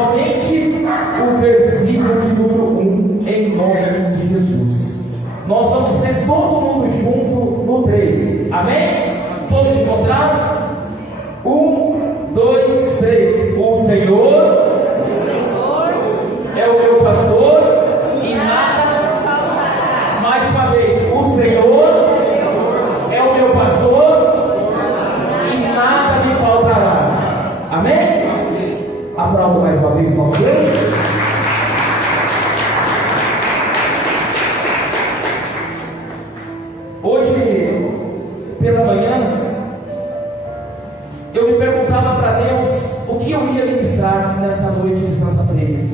somente o versículo de número 1, em nome de Jesus. Nós vamos ler todo mundo junto no 3. Amém? Todos encontraram? 1, 2, 3. O Senhor é o meu pastor e nada faltará. Mais uma vez, o Senhor é o meu pastor e nada me faltará. Amém? Aplauda mais uma vez nosso Deus. Hoje, pela manhã, eu me perguntava para Deus o que eu ia ministrar nesta noite de Santa Ceia.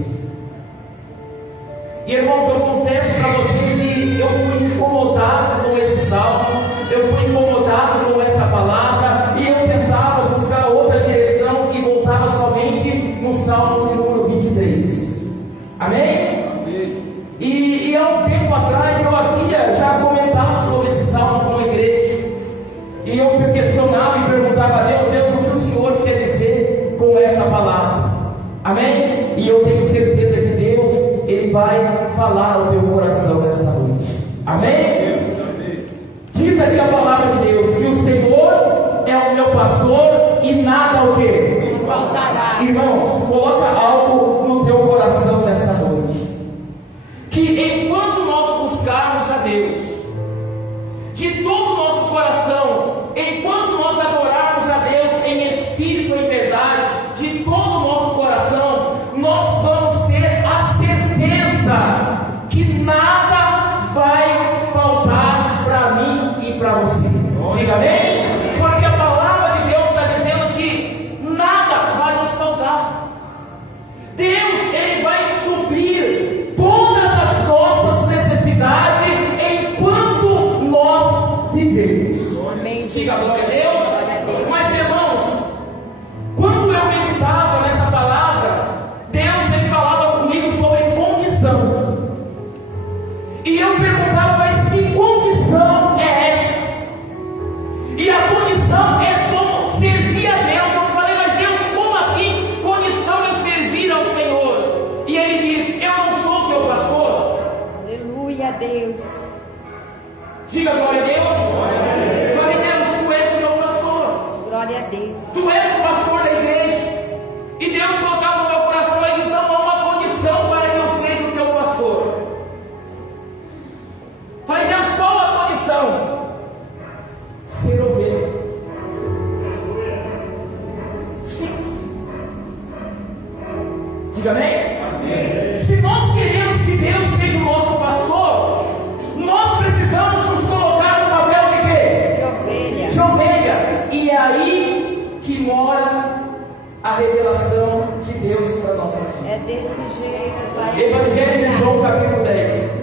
E irmãos, eu confesso para você que eu fui incomodado com esse salmo, eu fui incomodado com essa palavra, e eu tentava buscar outra direção e voltava somente no salmo número 23. Amém? E há um tempo atrás eu havia já comentado sobre esse salmo com a igreja, e eu me questionava e perguntava a Deus: Deus, o que o Senhor quer dizer com essa palavra? Amém? E eu tenho certeza que Deus, Ele vai falar ao teu coração nesta noite. Amém? Diz aqui a palavra de Deus que o Senhor é o meu pastor e nada o que? Faltará. Irmãos, coloca algo no teu coração nesta noite, que enquanto nós buscarmos a Deus de todo o nosso coração, enquanto nós adorarmos a Deus em espírito e em verdade, de todo o nosso coração, nós vamos ter a certeza que nada vai faltar para mim e para você. Diga amém? Porque a palavra de Deus está dizendo que nada vai nos faltar. Deus, Ele vai suprir todas as nossas necessidades enquanto nós vivemos. Diga glória a Deus. Mas irmãos, quando eu meditava nessa palavra, Deus, Ele falava comigo sobre condição. E eu perguntava: mas que condição é essa? E a condição é como servir a Deus. Eu falei: mas Deus, como assim condição de servir ao Senhor? E Ele diz: eu não sou teu pastor. Aleluia, Deus. Diga glória a Deus. Glória a Deus. Glória a Deus, tu és o meu pastor. Glória a Deus. Tu és o pastor da igreja. E Deus colocava no meu coração: mas então há uma condição para que eu seja o teu pastor. Falei: Deus, qual a condição? Ser ovelha. Simples. Diga amém? Amém. Se nós queremos que Deus seja o nosso pastor, nós precisamos nos colocar no papel de quê? De ovelha. De ovelha. E é aí que mora a revelação de Deus para nossas vidas. É desse jeito, Pai. Evangelho de João, capítulo 10.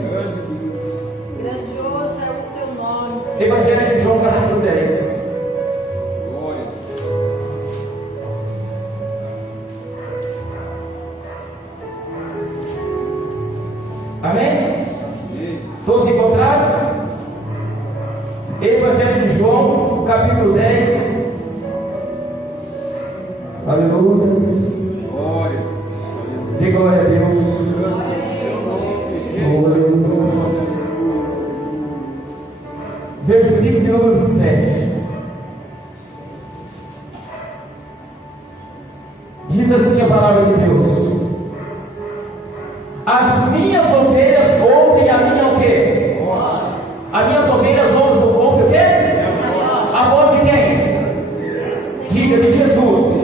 Grandioso é o teu nome. Evangelho de João, capítulo 10. Amém? Todos encontraram? Evangelho de João, capítulo 10. Aleluia. Dê glória a Deus. Glória a Deus. Versículo de número 27. Diz assim a palavra de Deus: as minhas ovelhas ouvem a minha o quê? As minhas ovelhas ouvem o quê? A voz de quem? Diga, de Jesus.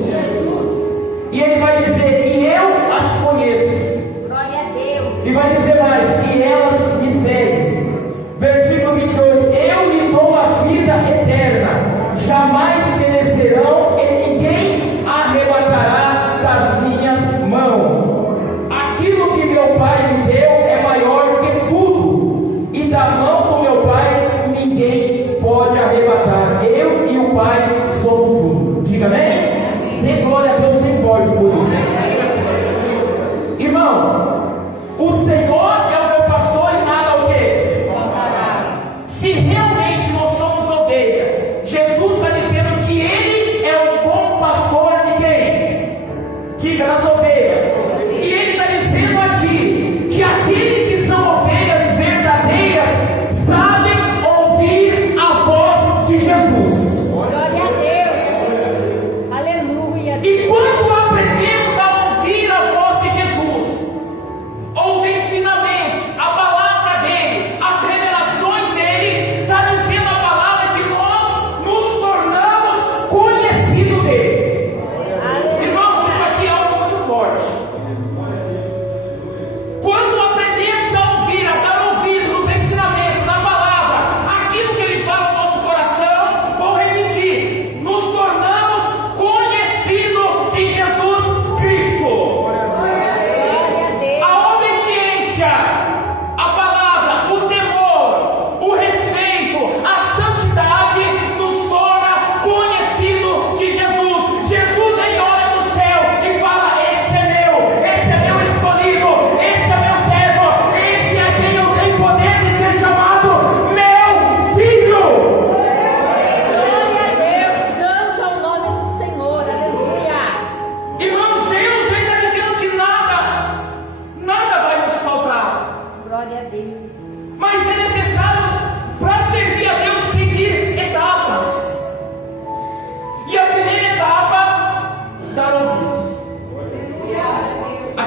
E ele vai dizer: e eu as conheço. Glória a Deus. E vai dizer mais: e elas me seguem. Versículo 28: eu lhe dou a vida eterna, jamais perecerão e ninguém arrebatará das minhas mãos. Aquilo que meu Pai me deu é maior que tudo, e da mão do meu Pai ninguém pode arrebatar. Eu e o Pai somos um. Diga amém? Dê glória a Deus bem forte por isso. Irmãos, o Senhor é o meu pastor e nada o quê? Faltará. Se realmente nós somos ovelha, Jesus está dizendo que Ele é o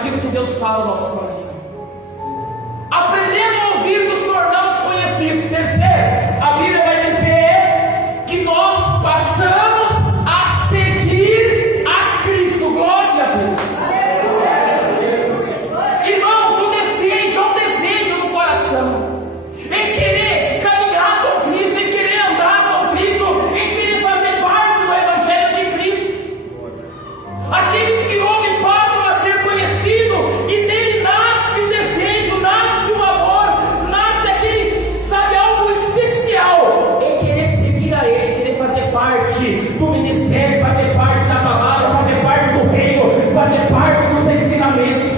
aquilo que Deus fala no nosso coração. Aprendendo a ouvir, nos tornamos conhecidos. Terceiro, a Bíblia vai dizer que nós passamos a seguir a Cristo. Glória a Deus. Irmãos, o desejo no coração, em querer caminhar com Cristo, em querer andar com Cristo, em querer fazer parte do Evangelho de Cristo. Aqueles que ouvem passam a ser conhecidos, e nele nasce o desejo, nasce o amor, nasce aquele, sabe, algo especial em querer seguir a Ele, querer fazer parte do ministério, fazer parte da palavra, fazer parte do reino, fazer parte dos ensinamentos.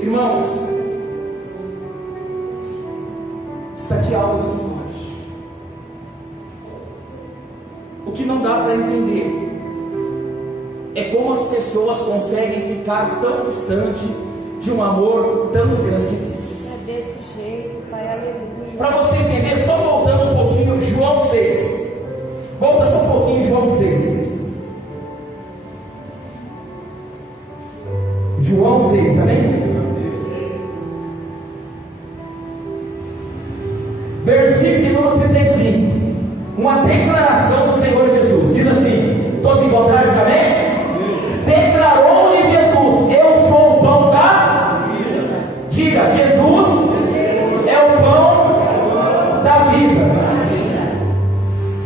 Irmãos, isso aqui é algo muito forte. O que não dá para entender é como as pessoas conseguem ficar tão distante de um amor tão grande desse. É desse jeito, Pai, aleluia. Para você entender, só voltando um pouquinho, João 6. Volta só um pouquinho, João 6. João 6, amém? Versículo número 35. Uma declaração do Senhor Jesus. Diz assim: todos encontraram, amém? Declarou-lhe Jesus: eu sou o pão da vida. Diga: Jesus é o pão da vida.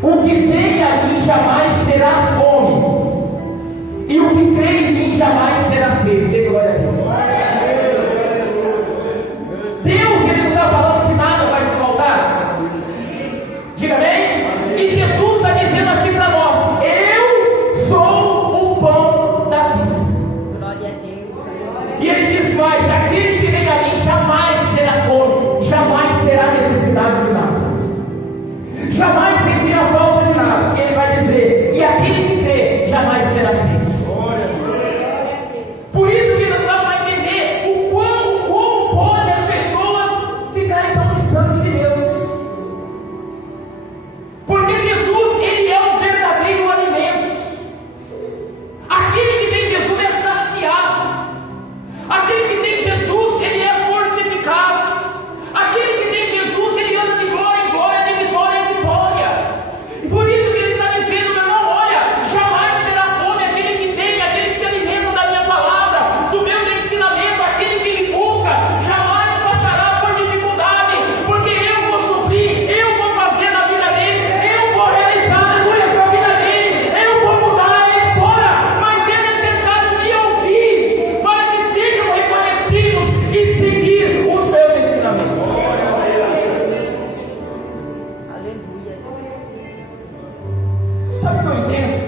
O que vem a mim jamais terá fome, e o que crê em mim jamais terá sede. Dê glória a Deus. Deus, Ele não está falando que nada vai te faltar. Diga amém? E Jesus está dizendo aqui para nós: eu sou o pão da vida. Glória a Deus. E Ele diz mais: aquele que vem a mim jamais terá fome, jamais terá necessidade de nada, jamais sentirá falta de nada. Ele vai dizer: e aquele que crê jamais terá sede. Por isso que não dá para entender como pode as pessoas ficarem tão distantes de Deus. Porque Jesus, Ele é o verdadeiro alimento. Aquele que tem Jesus é saciado. Aquele que tem Jesus, ele é fortificado. Aquele que tem Jesus, ele anda de glória em glória, de vitória em vitória. E por isso que ele está dizendo, meu irmão, olha, jamais terá fome aquele que tem, aquele que se alimenta da minha palavra, do meu ensinamento, aquele que me busca, jamais passará por dificuldade, porque eu vou suprir, eu vou fazer na vida deles, eu vou realizar, aleluia, na vida deles, eu vou mudar a história, mas é necessário me ouvir, para que sejam reconhecidos e seguir os meus ensinamentos. Aleluia. Sabe o que eu entendo?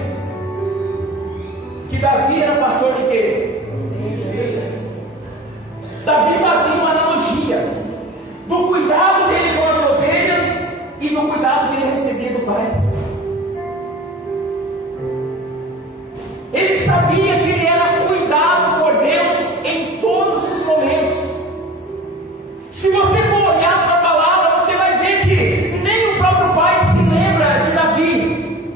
Que Davi era pastor de quê? Davi fazia uma analogia do cuidado dele com as ovelhas e do cuidado que ele recebia do pai. Ele sabia que ele era cuidado por Deus em todos os momentos. Se você for olhar para a palavra, você vai ver que nem o próprio pai se lembra de Davi,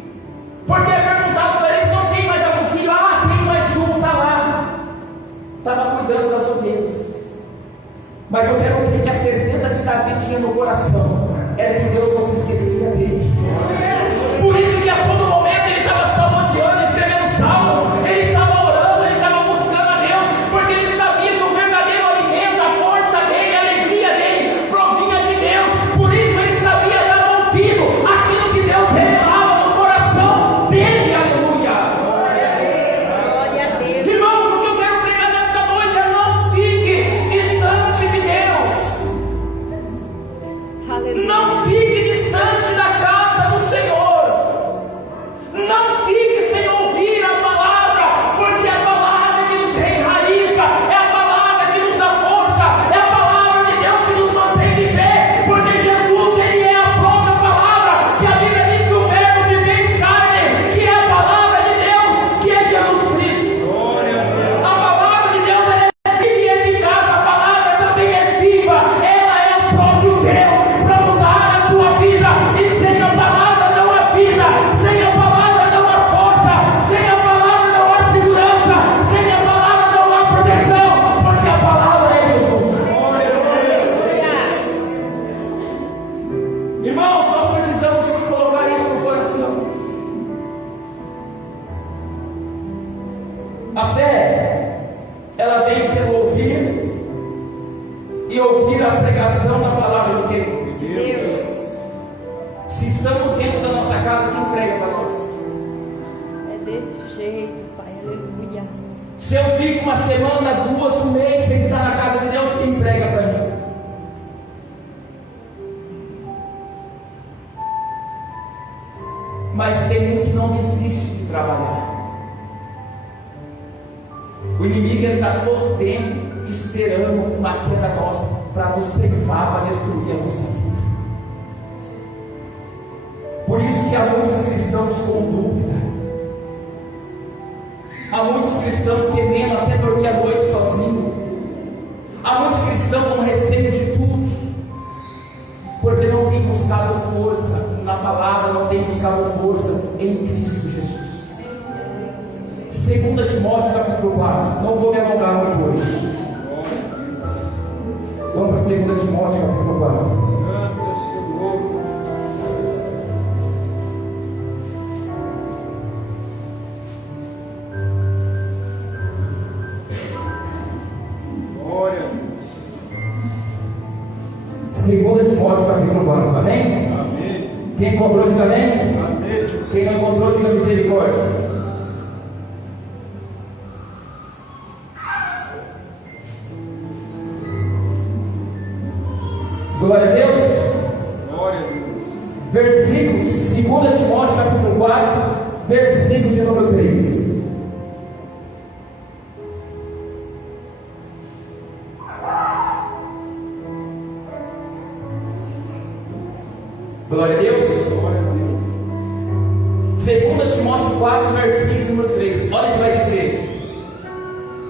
porque é perguntado para ele: não tem mais algum filho? Ah, tem mais um, está lá. Estava cuidando das ovelhas. Mas eu quero crer que a certeza que Davi tinha no coração era que Deus não se esquecia dele. Por isso que a todo momento ele estava salmodiando, escrevendo salmos, ele estava orando, ele estava buscando a Deus, porque ele sabia que o verdadeiro alimento, a força dele, a alegria dele provinha de Deus. Por isso ele sabia dar ao ouvido aquilo que Deus revelava no coração dele. Aleluia. Glória a Deus. Irmãos, o que eu quero pregar nessa noite é: não fique distante de Deus. Aleluia. Não fique distante da casa do Senhor. pregação da palavra de quem? Deus. Se estamos dentro da nossa casa, quem prega para nós? É desse jeito, Pai. Aleluia. Se eu fico uma semana, 2, um mês sem estar na casa de Deus, quem prega para mim? Mas tem um que não desiste de trabalhar. O inimigo está todo tempo esperando uma queda nossa para nos ceifar, para destruir a nossa vida. Por isso que há muitos cristãos com dúvida. Há muitos cristãos querendo até dormir à noite sozinho. Há muitos cristãos com receio de tudo, porque não tem buscado força na palavra, não tem buscado força em Cristo Jesus. 2 Timóteo capítulo 4. Não vou me alongar muito hoje. Vamos para 2 Timóteo capítulo 4. Segunda Timóteo capítulo 4, amém? Amém. Quem encontrou, diga amém? Amém. Quem não encontrou, diga misericórdia. Glória a Deus. Glória a Deus. Versículos, 2 Timóteo capítulo 4, versículo de número 3. Glória a Deus. Glória a Deus. 2 Timóteo 4, versículo número 3. Olha o que vai dizer: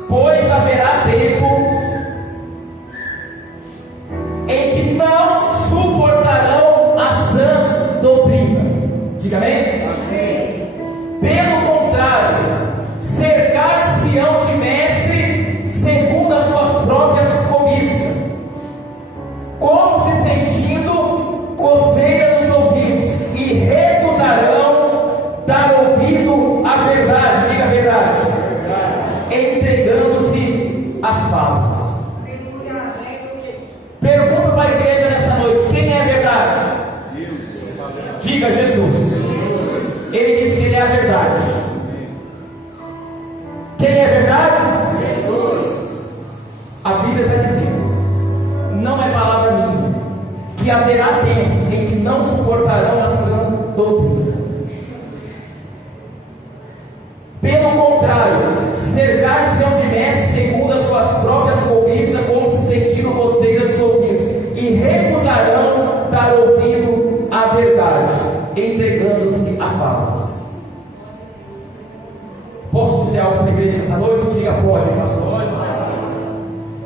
pois haverá tempo em que não suportarão a sã doutrina. Diga amém? Amém. Pelo contrário, cercar-se-ão de mestre segundo as suas próprias cobiças, como se sentindo coceira nos ouvidos, e recusarão dar ouvido à verdade. Diga a verdade. Entregando-se às fábulas. Pergunta para a igreja nessa noite: quem é a verdade? Diga Jesus. Ele disse que ele é a verdade. Quem é a verdade? Jesus. A Bíblia está dizendo, não é palavra minha, que haverá tempos em que não suportarão a sã doutrina. Pelo contrário, cercar-se-ão de mestres segundo as suas próprias cobiças, como se sentindo coceira dos ouvidos, e recusarão dar ouvido à verdade, entregando-se a fábulas. Posso dizer algo para a igreja essa noite? Diga, pode, pastor.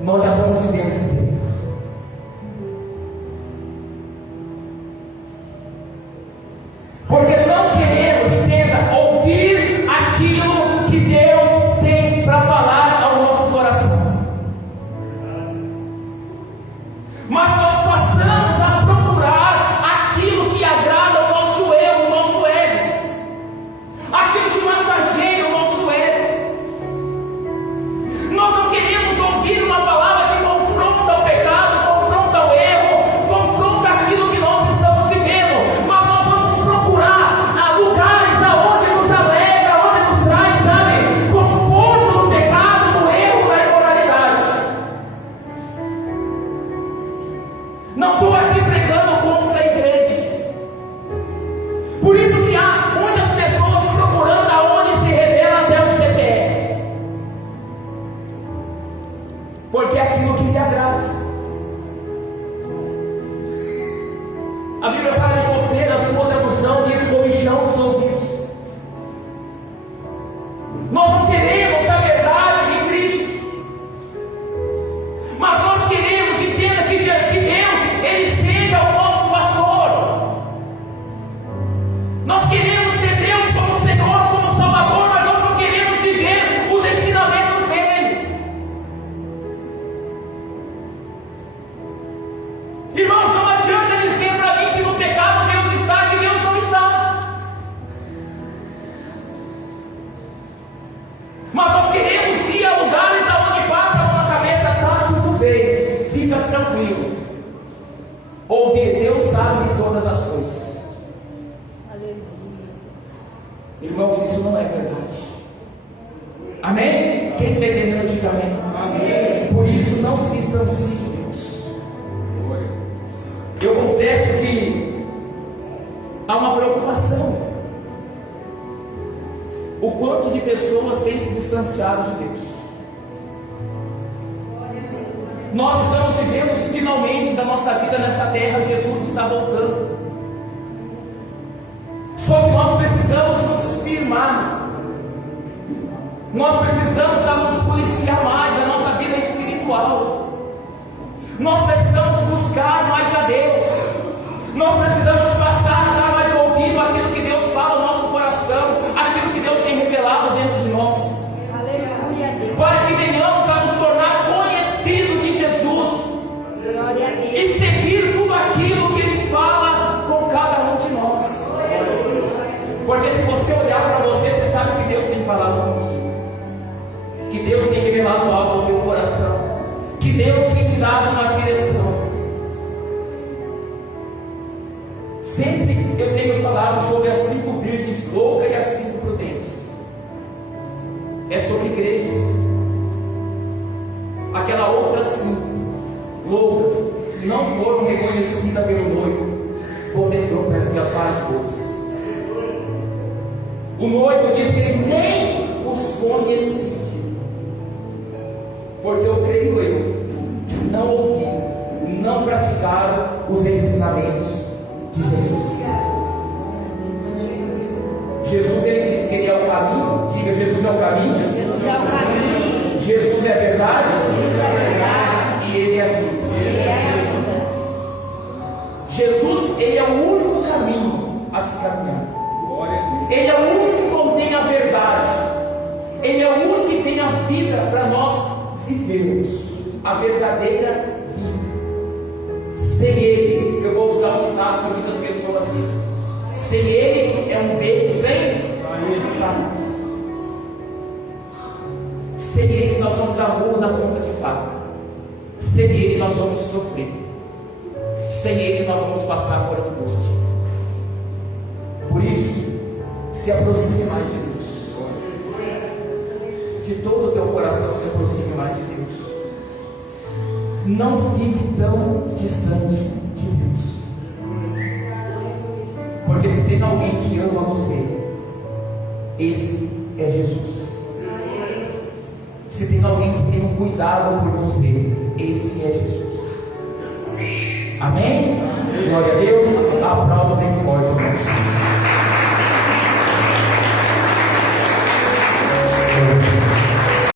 Nós já estamos vivendo esse tempo. Porque não queremos, entenda, ouvir aquilo que Deus tem para falar ao nosso coração. Mas nós passamos a procurar aquilo que agrada ao nosso eu, o nosso ego, aquilo que massageia o nosso ego. Nós não queremos ouvir uma palavra que confronta o pecado. todas as coisas. Aleluia. Irmãos, isso não é verdade. Amém? Quem está entendendo, diga amém. Amém. Por isso, não se distancie de Deus. Eu confesso que há uma preocupação. O quanto de pessoas têm se distanciado de Deus. Nós estamos vivendo finalmente da nossa vida nessa terra. Jesus está voltando. Só que nós precisamos nos firmar. Nós precisamos nos policiar mais a nossa vida espiritual. Nós precisamos buscar mais a Deus. Nós precisamos passar a dar mais ouvido àquilo que Deus fala no nosso coração, aquilo que Deus tem revelado dentro de nós. Aleluia, Deus. Para que venhamos a nos tornar conhecidos de Jesus. Glória a Deus. E seguir tudo aquilo que Ele fala com cada um de nós. Porque se você olhar para você, você sabe que Deus tem falado contigo. Que Deus tem revelado algo ao teu coração. Que Deus tem te dado uma direção. Sempre eu tenho falado sobre as 5 virgens loucas e as 5 prudentes. É sobre igrejas. Aquela outra 5 loucas não foram reconhecidas pelo noivo quando entrou perto de as bodas. O noivo diz que ele nem os conhecia. Porque eu creio que não ouviram, não praticaram os ensinamentos de Jesus. Jesus, ele disse que ele é o caminho. Diga, Jesus é o caminho. Jesus é o caminho. Jesus é a verdade. Jesus é a verdade. E ele é a vida. Ele é a vida. Jesus, ele é o único caminho a se caminhar. Ele é o único que contém a verdade. Ele é o único que tem a vida para nós vivermos. A verdadeira vida. Sem Ele, eu vou usar um ditado que muitas pessoas dizem: sem Ele é um beco sem saída. Sem Ele nós vamos dar rumo na ponta de faca. Sem Ele nós vamos sofrer. Sem Ele nós vamos passar por angústia. Por isso, se aproxime mais de Deus. De todo o teu coração, se aproxime mais de Deus. Não fique tão distante de Deus. Porque se tem alguém que ama você, esse é Jesus. Se tem alguém que tem um cuidado por você, esse é Jesus. Amém? Glória a Deus. A prova bem forte.